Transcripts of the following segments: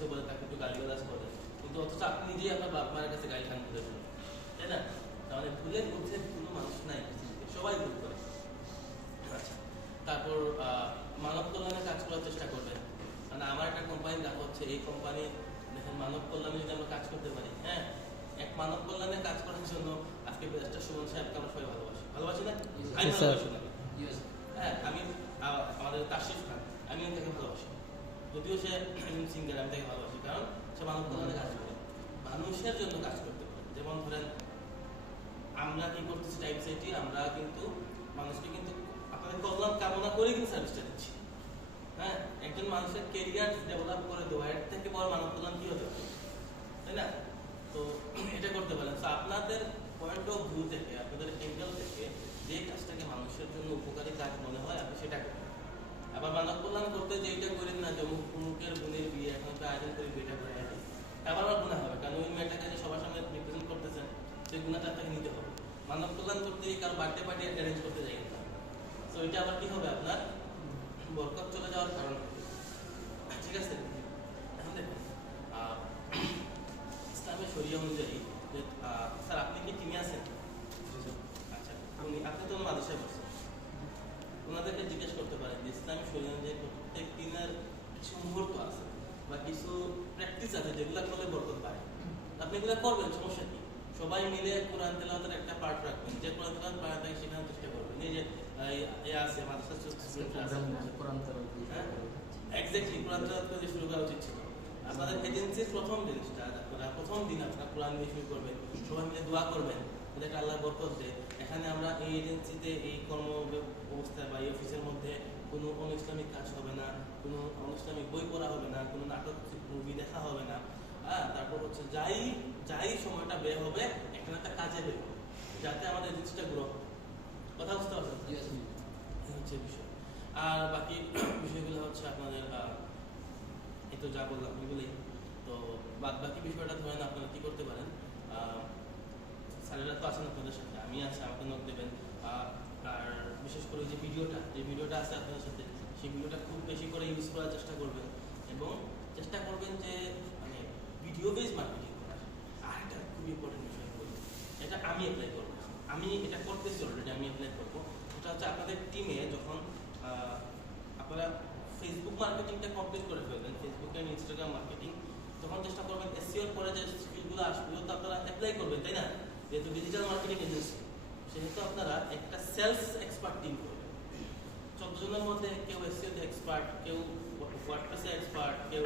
বসে বলে তাকে একটু গালিগালাজ করে, কিন্তু অথচ আপনি নিজেই আপনার বাপ মায়ের কাছে গালি খান করে ফেলেন, তাই না? তাহলে ভুলের মধ্যে কোনো মানুষ নাই পৃথিবীতে, সবাই ভুল করে। আচ্ছা, তারপর মানব কল্যাণে কাজ করার চেষ্টা করবেন। মানে আমার একটা কোম্পানি দেখা হচ্ছে, এই কোম্পানি দেখেন মানব কল্যাণে যদি আমরা কাজ করতে পারি, হ্যাঁ, এক মানব কল্যাণে কাজ করার জন্য আজকে ব্যারিস্টার সুমন সাহেবকে আমরা সবাই ভালোবাসি না? আমি ভালোবাসি না? হ্যাঁ, আমি আমাদের তাশরিফ খান, আমি তাকে ভালোবাসি, যদিও সে একজন সিঙ্গার, আমি তাকে ভালোবাসি, কারণ সে মানব কল্যাণে কাজ করে, মানুষের জন্য কাজ করতে পারে। যেমন ধরেন আমরা কি করতেছি টাইপ সাইটি, আমরা কিন্তু মানুষকে কিন্তু আপনাদের কল্যাণ কামনা করে কিন্তু সার্ভিসটা দিচ্ছি। হ্যাঁ, একজন মানুষের কেরিয়ার ডেভেলপ করে দেওয়া এর থেকে বড় মানব কল্যাণ কি হতে পারে, তাই না? তো এটা করতে পারেন। তো আপনাদের পয়েন্ট অফ ভিউ থেকে, আপনাদের অ্যাঙ্গেল থেকে যে কাজটাকে মানুষের জন্য উপকারী কাজ মনে হয় আপনি সেটা করবেন। আবার মানব কল্যাণ করতে যেটা করেন না, যে অমুকের বোনের বিয়ে এখন তো আয়োজন করে বিয়েটা করে আসে, আবার আমার গুণা হবে, কারণ ওই মেয়েটাকে যে সবার সামনে রিপ্রেজেন্ট করতেছেন সেই গুণাটা আপনাকে নিতে হবে। মানব কল্যাণ করতে গিয়ে কারো বার্থডে পার্টি অ্যারেঞ্জ করতে যাই না, তো এটা আবার কি হবে, আপনার বরকত চলে যাওয়ার কারণ হবে। ঠিক আছে? এখন দেখুন ইসলামের শরিয়া অনুযায়ী যে স্যার আপনি কি টিমে আছেন? আচ্ছা, আপনি তো মাদ্রাসায় পড়ছেন, ওনাদেরকে জিজ্ঞেস করতে পারেন যে ইসলামী শরিয়া অনুযায়ী প্রত্যেক দিনের কিছু মুহূর্ত আছে বা কিছু প্র্যাকটিস আছে যেগুলো করলে বরকত পায়, আপনি এগুলো করবেন, সমস্যা কি? সবাই মিলে কোরআন তেলাওয়াতের একটা পার্ট রাখবেন, যে কোরআন তেলাওয়াত পারা থাকে শেখানোর চেষ্টা করবেন। এই যে আছে মাদ্রাসা কোরআন তেলাওয়াত, হ্যাঁ এক্স্যাক্টলি, কোরআন তেলাওয়াত করে শুরু করা উচিত ছিল। আপনাদের এজেন্সির প্রথম জিনিসটা, প্রথম দিন আপনারা কোরআন দিয়ে শুরু করবেন, সবাই মিলে দোয়া করবেন যাতে আল্লাহ বরকত দেয়। এখানে আমরা এই এজেন্সিতে এই কর্ম অবস্থায় বা এই অফিসের মধ্যে কোনো অনইসলামিক কাজ হবে না, কোনো অনইসলামিক বই পড়া হবে না, কোনো নাটক মুভি দেখা হবে না। হ্যাঁ, তারপর হচ্ছে যাই সময়টা বের হবে এখানে একটা কাজে বের হবে, যাতে আমাদের এজেন্সিটা গ্রো হবে। কথা বুঝতে পারছেন? এই হচ্ছে বিষয়। আর বাকি বিষয়গুলো হচ্ছে আপনাদের এই তো যা বললাম ওইগুলোই। তো বাকি বিষয়টা ধরেন আপনারা কি করতে পারেন, স্যারেরা তো আছেন আপনাদের সাথে, আমি আছি, আমাকে নোট দেবেন। আর বিশেষ করে যে ভিডিওটা আছে আপনাদের সাথে, সেই ভিডিওটা খুব বেশি করে ইউজ করার চেষ্টা করবেন এবং চেষ্টা করবেন যে মানে ভিডিও বেস মার্কেটিং করার। আর একটা খুব ইম্পর্টেন্ট বিষয় বলি, এটা আমি অ্যাপ্লাই করবো, আমি এটা করতেছি অলরেডি, আমি অ্যাপ্লাই করবো। সেটা হচ্ছে আপনাদের টিমে যখন আপনারা ফেসবুক মার্কেটিংটা কমপ্লিট করে ফেলবেন, ফেসবুক অ্যান্ড ইনস্টাগ্রাম মার্কেটিং, তখন চেষ্টা করবেন এসইওর পরে যে স্কিলগুলো আসবে তো আপনারা অ্যাপ্লাই করবেন, তাই না? যেহেতু ডিজিটাল মার্কেটিং এজেন্সি, সেহেতু আপনারা একটা সেলস এক্সপার্ট টিম করবেন। 14 জনের মধ্যে কেউ এসইওতে এক্সপার্ট, কেউ ওয়ার্ডপ্রেসে এক্সপার্ট, কেউ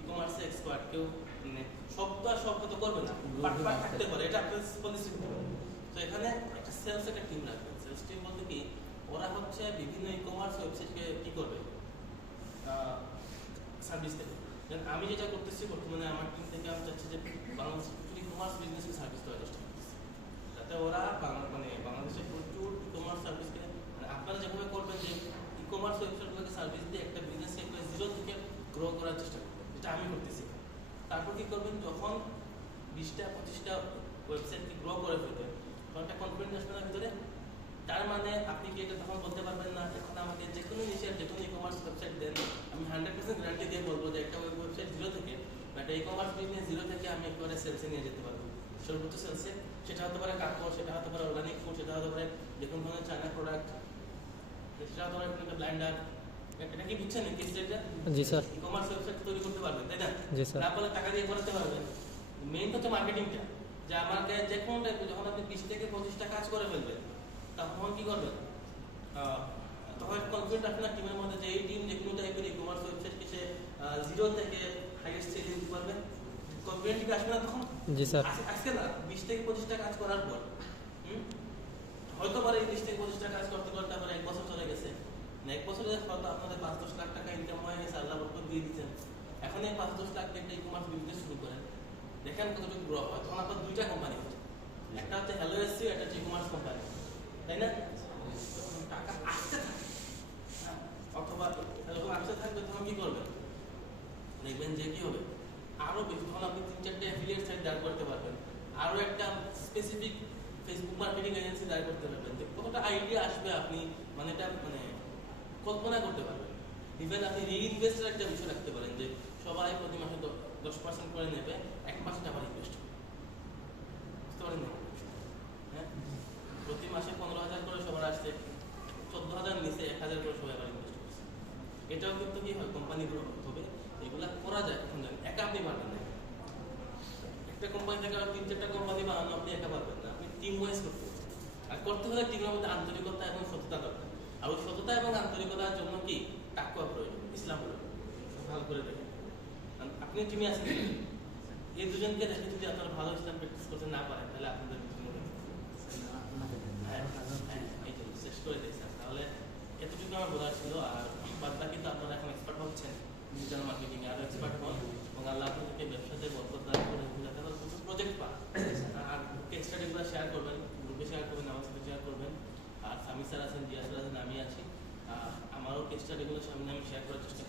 ই-কমার্সে এক্সপার্ট, কেউ মানে সব তো করবে না, পার্ট থাকতে পারে, এটা আপনার পলিসি হতে পারে। তো এখানে একটা সেলস একটা টিম রাখবেন। সেলস টিম বলতে কি, ওরা হচ্ছে বিভিন্ন ই-কমার্স ওয়েবসাইটকে কি করবে, সার্ভিস দেবে। আমি যেটা করতেছি বর্তমানে আমার টিম থেকে আমি চাচ্ছি যে বাংলাদেশের প্রচুর ই-কমার্স বিজনেসকে সার্ভিস দেওয়ার চেষ্টা করতেছি, যাতে ওরা মানে বাংলাদেশের প্রচুর ই-কমার্স সার্ভিসকে, মানে আপনারা যেভাবে করবেন যে ই-কমার্স ওয়েবসাইটগুলোকে সার্ভিস দিয়ে একটা বিজনেসকে একটা জিরো থেকে গ্রো করার চেষ্টা করবেন, যেটা আমি করতেছি। তারপর কি করবেন, যখন 20টা 25টা ওয়েবসাইটকে গ্রো করে ফেলবেন, তখন একটা কনফিডেন্স আসবে না ভিতরে। তার মানে আপনি কি এটা তখন বলতে পারবেন না, এখন আমাকে যে কোনো নিচের যে কোনো ই-কমার্স ওয়েবসাইট দেন, আমি 100% গ্যারান্টি দিয়ে বলবো যে একটা ওয়েবসাইট জিরো থেকে বা একটা ই-কমার্স বিজনেস জিরো থেকে আমি একবারে সেলসে নিয়ে যেতে পারবো, সর্বোচ্চ সেলসে। সেটা হতে পারে কাপড়, সেটা হতে পারে অর্গানিক ফুড, সেটা হতে পারে যে কোনো ধরনের চায়না প্রোডাক্ট, সেটা হতে পারে একটা ব্ল্যান্ডার। এটা কি বুঝছেন কেসটা? জি স্যার। ই-কমার্স ওয়েবসাইট তৈরি করতে পারবেন, তাই না? জি স্যার। তারপরে টাকা দিয়ে করতে পারবেন। মেইন হচ্ছে মার্কেটিংটা, যে আমাকে যে কোনো টাইপের যখন আপনি 20 থেকে 25টা কাজ করে ফেলবেন, তখন কি করবেন, তখন কনফিডেন্ট আপনার টিমের মধ্যে যে এই টিম যে কোনো টাইপের ই-কমার্স ওয়েবসাইটকে সে জিরো থেকে হাইয়েস্ট সেল দিতে পারবে। কনফিডেন্ট কি আসবে না তখন? জি স্যার। আজকে না 20 থেকে 25টা কাজ করার পর হয়তো পারে এই 20 থেকে 25টা কাজ করতে করতে আবার 1 বছর চলে গেছে, এক বছরে হয়তো আপনাদের 5-10 লাখ টাকা ইনকাম হয়ে গেছে, আল্লাহ বরকত দিয়ে দিচ্ছেন। এখন এই 5-10 লাখ টাকা ই-কমার্স বিজনেস শুরু করেন, দেখেন কতটুকু গ্রো হয়। তখন আপনার 2টা কোম্পানি হচ্ছে, একটা হচ্ছে হ্যালো এসসি, একটা হচ্ছে ই-কমার্স কোম্পানি, তাই না? টাকা আসতে থাকে, অথবা এরকম আসতে থাকবে, তখন কি করবেন, দেখবেন যে কি হবে আরো বেশি, তখন আপনি 3-4টে অ্যাফিলিয়েট সাইট দাঁড় করতে পারবেন, আরো একটা স্পেসিফিক ফেসবুক মার্কেটিং এজেন্সি দাঁড় করতে পারবেন। কতটা আইডিয়া আসবে আপনি মানে এটা মানে কল্পনা করতে পারবেন। ইভেন আপনি রিইনভেস্টের একটা বিষয় রাখতে পারেন, যে সবাই প্রতি মাসে 10% করে নেবে, 1% আবার ইনভেস্ট করবে। বুঝতে পারেন না? হ্যাঁ, প্রতি মাসে 15,000 করে সবার আসছে, 14,000 নিচে 1,000 করে সবাই আবার ইনভেস্ট করছে। এটাও কিন্তু কি হয়, কোম্পানি গ্রোথ হবে। এগুলা করা যায়, এখন জানেন একা আপনি পারবেন না। একটা কোম্পানি থেকে আরো 3-4টা কোম্পানি বানানো আপনি একা পারবেন না, আপনি টিম ওয়াইজ করতে হবে। আর করতে হলে টিমের মধ্যে আন্তরিকতা এবং সততা দরকার। আর ওই সততা এবং আন্তরিকতার জন্য কি তাকওয়া প্রয়োজন, ইসলাম প্রয়োজন। ভালো করে দেখেন, আপনি টিমে আছেন, এই দুজনকে দেখে যদি আপনারা ভালো ইসলাম প্র্যাকটিস করতে না পারেন, তাহলে আপনাদের শেষ করে দিয়েছেন। তাহলে এতটুকু আমার বলার ছিল। আর বাদ বাকি তো আপনারা এখন এক্সপার্ট হচ্ছেন ডিজিটাল মার্কেটিং এ, আরো এক্সপার্ট হন এবং আল্লাহ আপনাদেরকে ব্যবসাতে বরকত দান করে, যাতে আপনারা প্রচুর প্রজেক্ট পান। আর কেস স্টাডিগুলো শেয়ার করবেন, গ্রুপে শেয়ার করবেন, আমার সাথে শেয়ার করবেন। আর সামি স্যার আছেন, জিয়া স্যার আছেন, আমি আছি। আমারও কেস স্টাডিগুলো সামনে আমি শেয়ার করার চেষ্টা